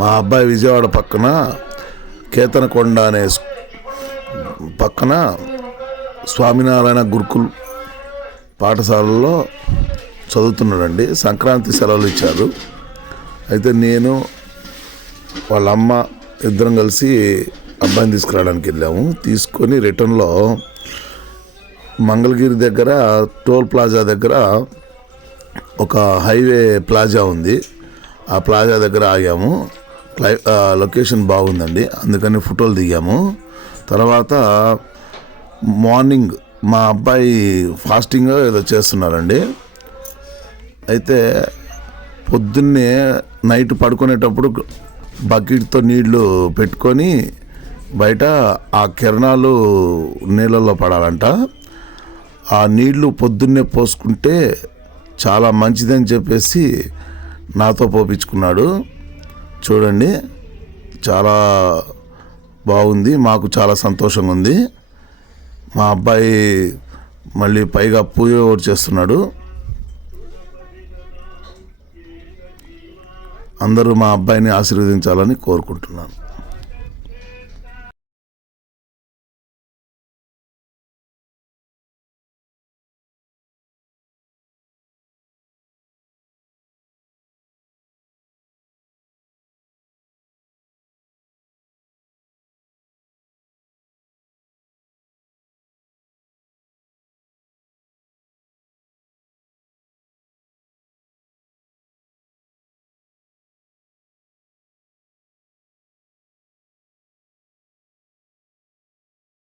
మా అబ్బాయి విజయవాడ పక్కన కేతనకొండ అనే పక్కన స్వామినారాయణ గురుకుల్ పాఠశాలలో చదువుతున్నాడండి. సంక్రాంతి సెలవులు ఇచ్చారు. అయితే నేను వాళ్ళ అమ్మ ఇద్దరం కలిసి అబ్బాయిని తీసుకురావడానికి వెళ్ళాము. తీసుకొని రిటర్న్లో మంగళగిరి దగ్గర టోల్ ప్లాజా దగ్గర ఒక హైవే ప్లాజా ఉంది. ఆ ప్లాజా దగ్గర ఆగాము. లొకేషన్ బాగుందండి, అందుకని ఫోటోలు దిగాము. తర్వాత మార్నింగ్ మా అబ్బాయి ఫాస్టింగ్ ఏదో చేస్తున్నారండి. అయితే పొద్దున్నే నైట్ పడుకునేటప్పుడు బకెట్తో నీళ్లు పెట్టుకొని బయట ఆ కిరణాలు నీళ్ళల్లో పడాలంట. ఆ నీళ్లు పొద్దున్నే పోసుకుంటే చాలా మంచిదని చెప్పేసి నాతో పోపించుకున్నాడు. చూడండి, చాలా బాగుంది. మాకు చాలా సంతోషంగా ఉంది. మా అబ్బాయి మళ్ళీ పైగా పూజ ఒకటి చేస్తున్నాడు. అందరూ మా అబ్బాయిని ఆశీర్వదించాలని కోరుకుంటున్నాను.